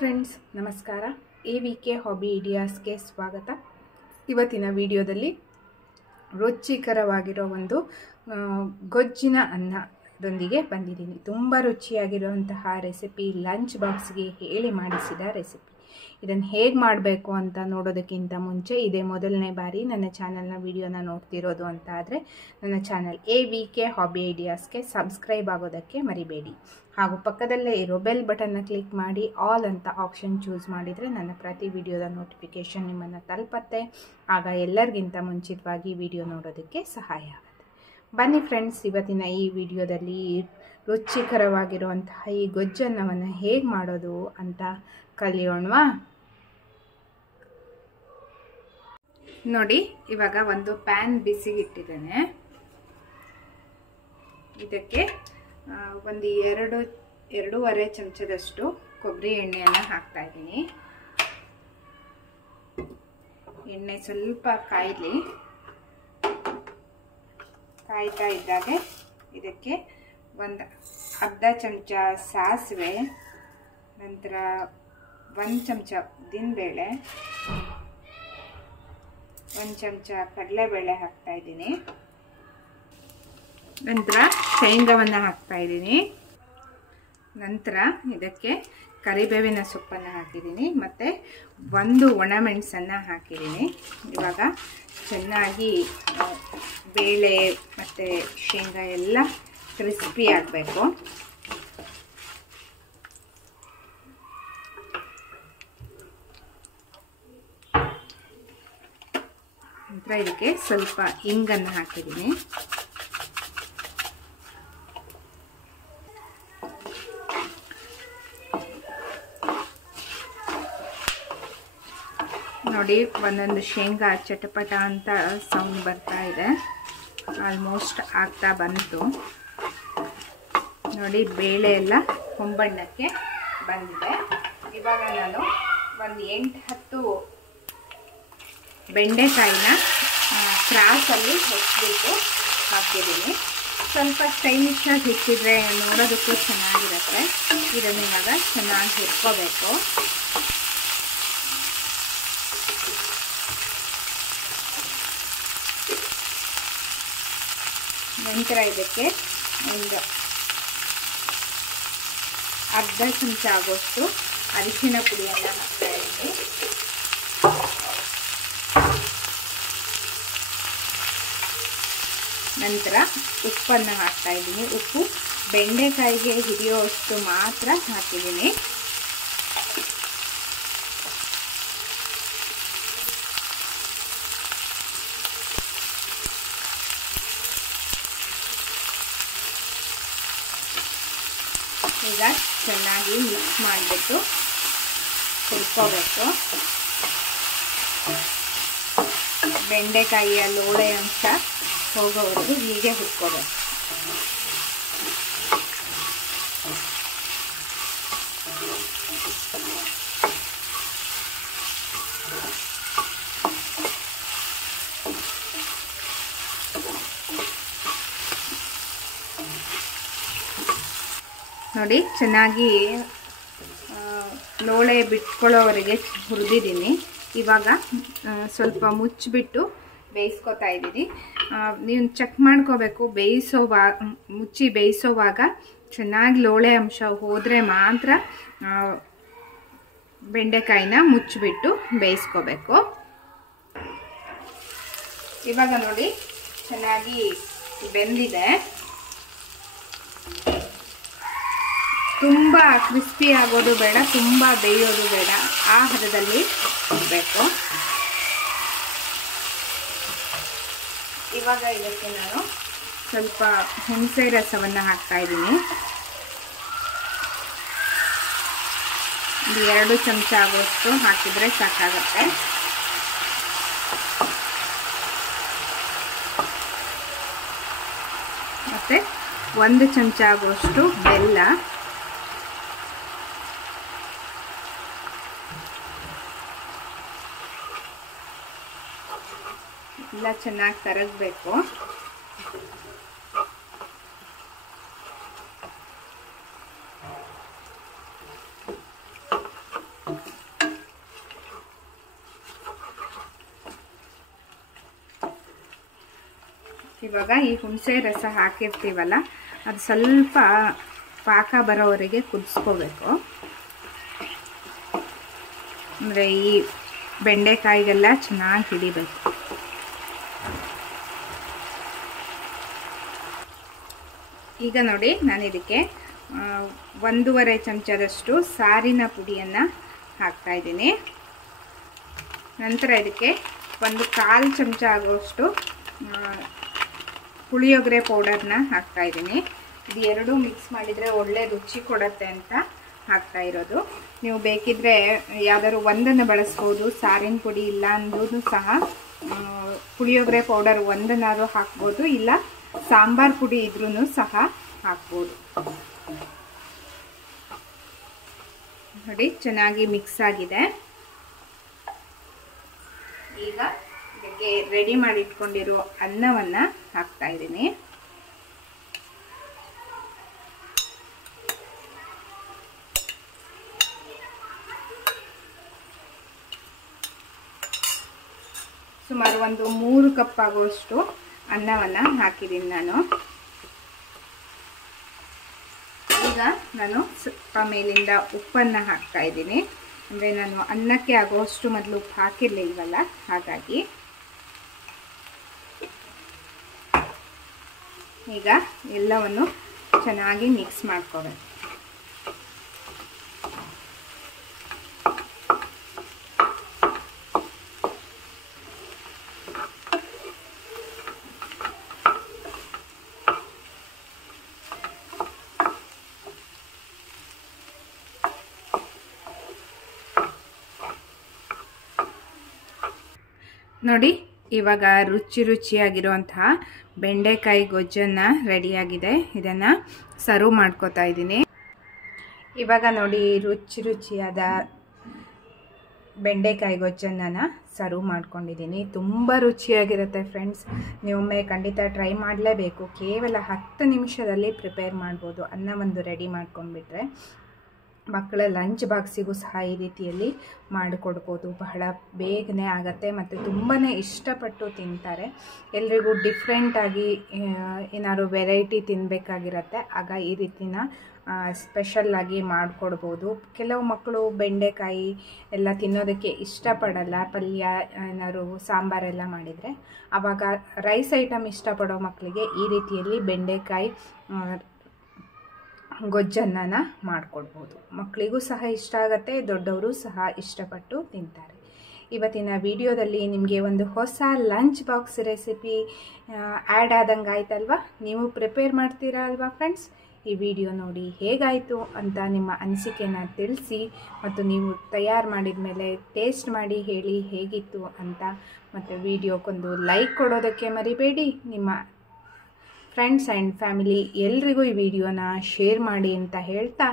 Friends, ನಮಸ್ಕಾರ. AVK hobby ಐಡಿಯಾಸ್ಗೆ ಸ್ವಾಗತ. ಇವತ್ತಿನ ವಿಡಿಯೋದಲ್ಲಿ ರುಚಿಕರವಾಗಿರೋ ಒಂದು ಗೊಜ್ಜಿನ ಅನ್ನದೊಂದಿಗೆ ಬಂದಿದ್ದೀನಿ. ತುಂಬ ರುಚಿಯಾಗಿರುವಂತಹ ರೆಸಿಪಿ, ಲಂಚ್ ಬಾಕ್ಸ್ಗೆ ಹೇಳಿ ಮಾಡಿಸಿದ ರೆಸಿಪಿ. ಇದನ್ನು ಹೇಗೆ ಮಾಡಬೇಕು ಅಂತ ನೋಡೋದಕ್ಕಿಂತ ಮುಂಚೆ, ಇದೇ ಮೊದಲನೇ ಬಾರಿ ನನ್ನ ಚಾನಲ್ನ ವಿಡಿಯೋನ ನೋಡ್ತಿರೋದು ಅಂತ ಆದರೆ ನನ್ನ ಚಾನಲ್ AVK ಹಾಬಿ ಐಡಿಯಾಸ್ಗೆ ಸಬ್ಸ್ಕ್ರೈಬ್ ಆಗೋದಕ್ಕೆ ಮರಿಬೇಡಿ. ಹಾಗೂ ಪಕ್ಕದಲ್ಲೇ ಇರೋ ಬೆಲ್ ಬಟನ್ನ ಕ್ಲಿಕ್ ಮಾಡಿ ಆಲ್ ಅಂತ ಆಪ್ಷನ್ ಚೂಸ್ ಮಾಡಿದರೆ ನನ್ನ ಪ್ರತಿ ವಿಡಿಯೋದ ನೋಟಿಫಿಕೇಷನ್ ನಿಮ್ಮನ್ನು ತಲುಪತ್ತೆ. ಆಗ ಎಲ್ಲರಿಗಿಂತ ಮುಂಚಿತವಾಗಿ ವಿಡಿಯೋ ನೋಡೋದಕ್ಕೆ ಸಹಾಯ ಆಗುತ್ತೆ. ಬನ್ನಿ ಫ್ರೆಂಡ್ಸ್, ಇವತ್ತಿನ ಈ ವಿಡಿಯೋದಲ್ಲಿ ರುಚಿಕರವಾಗಿರುವಂತಹ ಈ ಗೊಜ್ಜನ್ನವನ್ನು ಹೇಗೆ ಮಾಡೋದು ಅಂತ ಕಲಿಯೋಣವಾ? ನೋಡಿ, ಇವಾಗ ಒಂದು ಪ್ಯಾನ್ ಬಿಸಿಗಿಟ್ಟಿದ್ದೇನೆ. ಇದಕ್ಕೆ ಒಂದು ಎರಡೂವರೆ ಚಮಚದಷ್ಟು ಕೊಬ್ಬರಿ ಎಣ್ಣೆಯನ್ನು ಹಾಕ್ತಾ ಇದ್ದೀನಿ. ಎಣ್ಣೆ ಸ್ವಲ್ಪ ಕಾಯ್ತಾ ಇದ್ದಾಗ ಇದಕ್ಕೆ ಒಂದು ಅರ್ಧ ಚಮಚ ಸಾಸಿವೆ, ನಂತರ 1 ಚಮಚ ಉದ್ದಿನಬೇಳೆ, 1 ಚಮಚ ಕಡಲೆಬೇಳೆ ಹಾಕ್ತಾ ಇದ್ದೀನಿ. ನಂತರ ಶೇಂಗಾವನ್ನು ಹಾಕ್ತಾ ಇದ್ದೀನಿ. ನಂತರ ಇದಕ್ಕೆ ಕರಿಬೇವಿನ ಸೊಪ್ಪನ್ನು ಹಾಕಿದ್ದೀನಿ ಮತ್ತು 1 ಒಣಮೆಣಸನ್ನು ಹಾಕಿದ್ದೀನಿ. ಇವಾಗ ಚೆನ್ನಾಗಿ ಬೇಳೆ ಮತ್ತು ಶೇಂಗಾ ಎಲ್ಲ ಕ್ರಿಸ್ಪಿ ಆಗಬೇಕು. ನಂತರ ಇದಕ್ಕೆ ಸ್ವಲ್ಪ ಇಂಗನ್ನು ಹಾಕಿದ್ದೀನಿ. ನೋಡಿ, ಒಂದೊಂದು ಶೇಂಗಾ ಚಟಪಟ ಅಂತ ಸೌಂಡ್ ಬರ್ತಾ ಇದೆ. ಆಲ್ಮೋಸ್ಟ್ ಆಗ್ತಾ ಬಂತು. ನೋಡಿ, ಬೇಳೆ ಎಲ್ಲ ಹೊಂಬಣ್ಣಕ್ಕೆ ಬಂದಿದೆ. ಇವಾಗ ನಾನು ಒಂದು 8-10 ಬೆಂಡೆಕಾಯಿನ ಕ್ರಾಸಲ್ಲಿ ಹೆಚ್ಚಿಬಿಟ್ಟು ಹಾಕಿದ್ದೀನಿ. ಸ್ವಲ್ಪ ಸ್ಟೈಲಿಶ್ ಆಗಿ ಹೆಚ್ಚಿದ್ರೆ ನೋಡೋದಕ್ಕೂ ಚೆನ್ನಾಗಿರುತ್ತೆ. ಇದನ್ನು ಇವಾಗ ಚೆನ್ನಾಗಿ ಹುರ್ಕೋಬೇಕು. ನಂತರ ಇದಕ್ಕೆ ಒಂದು ಅರ್ಧ ಚಮಚ ಆಗೋಷ್ಟು ಅರಿಶಿನ ಪುಡಿಯನ್ನು ಹಾಕ್ತಾ ಇದ್ದೀನಿ. ನಂತರ ಉಪ್ಪನ್ನು ಹಾಕ್ತಾ ಇದ್ದೀನಿ. ಉಪ್ಪು ಬೆಂಡೆಕಾಯಿಗೆ ಹಿಡಿಯೋಷ್ಟು ಮಾತ್ರ ಹಾಕಿದ್ದೀನಿ. ಈಗ ಚೆನ್ನಾಗಿ ಮಿಕ್ಸ್ ಮಾಡಿಬಿಟ್ಟು ಹುರ್ಕೋಬೇಕು. ಬೆಂಡೆಕಾಯಿಯ ಲೋಳೆ ಅಂಶ ಹೋಗೋವರೆಗೂ ಹೀಗೆ ಹುರ್ಕೋಬೇಕು. ನೋಡಿ, ಚೆನ್ನಾಗಿ ಲೋಳೆ ಬಿಟ್ಕೊಳ್ಳೋವರೆಗೆ ಹುರಿದಿದ್ದೀನಿ. ಇವಾಗ ಸ್ವಲ್ಪ ಮುಚ್ಚಿಬಿಟ್ಟು ಬೇಯಿಸ್ಕೊತಾ ಇದ್ದೀನಿ. ನೀವು ಚೆಕ್ ಮಾಡ್ಕೋಬೇಕು, ಮುಚ್ಚಿ ಬೇಯಿಸೋವಾಗ ಚೆನ್ನಾಗಿ ಲೋಳೆ ಅಂಶ ಹೋದರೆ ಮಾತ್ರ ಬೆಂಡೆಕಾಯಿನ ಮುಚ್ಚಿಬಿಟ್ಟು ಬೇಯಿಸ್ಕೋಬೇಕು. ಇವಾಗ ನೋಡಿ, ಚೆನ್ನಾಗಿ ಬೆಂದಿದೆ. ತುಂಬ ಕ್ರಿಸ್ಪಿ ಆಗೋದು ಬೇಡ, ತುಂಬ ಬೇಯೋದು ಬೇಡ, ಆ ಹದದಲ್ಲಿ ಇರಬೇಕು. ಇವಾಗ ಇದಕ್ಕೆ ನಾನು ಸ್ವಲ್ಪ ಹುಣಸೆ ರಸವನ್ನು ಹಾಕ್ತಾ ಇದ್ದೀನಿ. 2 ಚಮಚ ಆಗೋಷ್ಟು ಹಾಕಿದರೆ ಸಾಕಾಗುತ್ತೆ. ಮತ್ತು 1 ಚಮಚ ಆಗೋಷ್ಟು ಬೆಲ್ಲ, ಎಲ್ಲ ಚೆನ್ನಾಗಿ ಕರಗಬೇಕು. ಇವಾಗ ಈ ಹುಣಸೆ ರಸ ಹಾಕಿರ್ತೀವಲ್ಲ ಅದು ಸ್ವಲ್ಪ ಪಾಕ ಬರೋವರೆಗೆ ಕುದಿಸ್ಕೋಬೇಕು. ಅಂದರೆ ಈ ಬೆಂಡೆಕಾಯಿಗೆಲ್ಲ ಚೆನ್ನಾಗಿ ಹಿಡಿಬೇಕು. ಈಗ ನೋಡಿ, ನಾನು ಇದಕ್ಕೆ 1.5 ಚಮಚದಷ್ಟು ಸಾರಿನ ಪುಡಿಯನ್ನು ಹಾಕ್ತಾಯಿದ್ದೀನಿ. ನಂತರ ಇದಕ್ಕೆ 1/4 ಚಮಚ ಆಗುವಷ್ಟು ಪುಳಿಯೋಗರೆ ಪೌಡರ್ನ ಹಾಕ್ತಾಯಿದ್ದೀನಿ. ಇದು ಎರಡೂ ಮಿಕ್ಸ್ ಮಾಡಿದರೆ ಒಳ್ಳೆ ರುಚಿ ಕೊಡುತ್ತೆ ಅಂತ ಹಾಕ್ತಾ ಇರೋದು. ನೀವು ಬೇಕಿದ್ದರೆ ಯಾವುದಾದ್ರು ಒಂದನ್ನು ಬಳಸ್ಬೋದು. ಸಾರಿನ ಪುಡಿ ಇಲ್ಲ ಅಂದ್ರೂ ಸಹ ಪುಳಿಯೋಗರೆ ಪೌಡರ್ ಒಂದನ್ನಾದರೂ ಹಾಕ್ಬೋದು, ಇಲ್ಲ ಸಾಂಬಾರ್ ಪುಡಿ ಇದ್ರೂ ಸಹ ಹಾಕ್ಬೋದು. ನೋಡಿ, ಚೆನ್ನಾಗಿ ಮಿಕ್ಸ್ ಆಗಿದೆ. ಈಗ ಇದಕ್ಕೆ ರೆಡಿ ಮಾಡಿ ಇಟ್ಕೊಂಡಿರೋ ಅನ್ನವನ್ನು ಹಾಕ್ತಾ ಇದ್ದೀನಿ. ಸುಮಾರು 3 ಕಪ್ ಆಗುವಷ್ಟು ಅನ್ನವನ್ನು ಹಾಕಿದ್ದೀನಿ ನಾನು. ಈಗ ನಾನು ಸ್ವಲ್ಪ ಮೇಲಿಂದ ಉಪ್ಪನ್ನು ಹಾಕ್ತಾ ಇದ್ದೀನಿ. ಅಂದರೆ ನಾನು ಅನ್ನಕ್ಕೆ ಆಗುವಷ್ಟು ಮೊದಲು ಉಪ್ಪು ಹಾಕಿರಲಿಲ್ವಲ್ಲ, ಹಾಗಾಗಿ. ಈಗ ಎಲ್ಲವನ್ನು ಚೆನ್ನಾಗಿ ಮಿಕ್ಸ್ ಮಾಡ್ಕೋಬೇಕು. ನೋಡಿ, ಇವಾಗ ರುಚಿಯಾಗಿರುವಂತಹ ಬೆಂಡೆಕಾಯಿ ಗೊಜ್ಜನ್ನು ರೆಡಿಯಾಗಿದೆ. ಇದನ್ನು ಸರ್ವ್ ಮಾಡ್ಕೋತಾ ಇದ್ದೀನಿ. ಇವಾಗ ನೋಡಿ, ರುಚಿಯಾದ ಬೆಂಡೆಕಾಯಿ ಗೊಜ್ಜನ್ನು ಸರ್ವ್ ಮಾಡ್ಕೊಂಡಿದ್ದೀನಿ. ತುಂಬ ರುಚಿಯಾಗಿರುತ್ತೆ ಫ್ರೆಂಡ್ಸ್. ನೀವೊಮ್ಮೆ ಖಂಡಿತ ಟ್ರೈ ಮಾಡಲೇಬೇಕು. ಕೇವಲ 10 ನಿಮಿಷದಲ್ಲಿ ಪ್ರಿಪೇರ್ ಮಾಡ್ಬೋದು. ಅನ್ನ ಒಂದು ರೆಡಿ ಮಾಡ್ಕೊಂಡ್ಬಿಟ್ರೆ ಮಕ್ಕಳ ಲಂಚ್ ಬಾಕ್ಸಿಗೂ ಸಹ ಈ ರೀತಿಯಲ್ಲಿ ಮಾಡಿಕೊಡ್ಬೋದು. ಬಹಳ ಬೇಗನೆ ಆಗುತ್ತೆ ಮತ್ತು ತುಂಬಾ ಇಷ್ಟಪಟ್ಟು ತಿಂತಾರೆ. ಎಲ್ರಿಗೂ ಡಿಫ್ರೆಂಟಾಗಿ ಏನಾದ್ರು ವೆರೈಟಿ ತಿನ್ನಬೇಕಾಗಿರತ್ತೆ, ಆಗ ಈ ರೀತಿನ ಸ್ಪೆಷಲ್ಲಾಗಿ ಮಾಡಿಕೊಡ್ಬೋದು. ಕೆಲವು ಮಕ್ಕಳು ಬೆಂಡೆಕಾಯಿ ಎಲ್ಲ ತಿನ್ನೋದಕ್ಕೆ ಇಷ್ಟಪಡಲ್ಲ. ಪಲ್ಯ ಏನಾದ್ರು ಸಾಂಬಾರೆಲ್ಲ ಮಾಡಿದರೆ ಆವಾಗ ರೈಸ್ ಐಟಮ್ ಇಷ್ಟಪಡೋ ಮಕ್ಕಳಿಗೆ ಈ ರೀತಿಯಲ್ಲಿ ಬೆಂಡೆಕಾಯಿ ಗೊಜ್ಜನ್ನು ಮಾಡಿಕೊಡ್ಬೋದು. ಮಕ್ಕಳಿಗೂ ಸಹ ಇಷ್ಟ ಆಗುತ್ತೆ, ದೊಡ್ಡವರು ಸಹ ಇಷ್ಟಪಟ್ಟು ತಿಂತಾರೆ. ಇವತ್ತಿನ ವಿಡಿಯೋದಲ್ಲಿ ನಿಮಗೆ ಒಂದು ಹೊಸ ಲಂಚ್ ಬಾಕ್ಸ್ ರೆಸಿಪಿ ಆ್ಯಡ್ ಆದಂಗೆ ಆಯ್ತಲ್ವಾ? ನೀವು ಪ್ರಿಪೇರ್ ಮಾಡ್ತೀರಾ ಅಲ್ವಾ ಫ್ರೆಂಡ್ಸ್? ಈ ವಿಡಿಯೋ ನೋಡಿ ಹೇಗಾಯಿತು ಅಂತ ನಿಮ್ಮ ಅನಿಸಿಕೆನ ತಿಳಿಸಿ, ಮತ್ತು ನೀವು ತಯಾರು ಮಾಡಿದ ಮೇಲೆ ಟೇಸ್ಟ್ ಮಾಡಿ ಹೇಳಿ ಹೇಗಿತ್ತು ಅಂತ. ಮತ್ತು ವಿಡಿಯೋಕ್ಕೊಂದು ಲೈಕ್ ಕೊಡೋದಕ್ಕೆ ಮರಿಬೇಡಿ. ನಿಮ್ಮ ಫ್ರೆಂಡ್ಸ್ ಆ್ಯಂಡ್ ಫ್ಯಾಮಿಲಿ ಎಲ್ರಿಗೂ ಈ ವಿಡಿಯೋನ ಶೇರ್ ಮಾಡಿ ಅಂತ ಹೇಳ್ತಾ,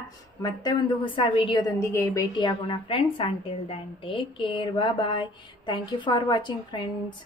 ಮತ್ತೆ ಒಂದು ಹೊಸ ವಿಡಿಯೋದೊಂದಿಗೆ ಭೇಟಿಯಾಗೋಣ friends. Until then take care, bye. Thank you for watching friends.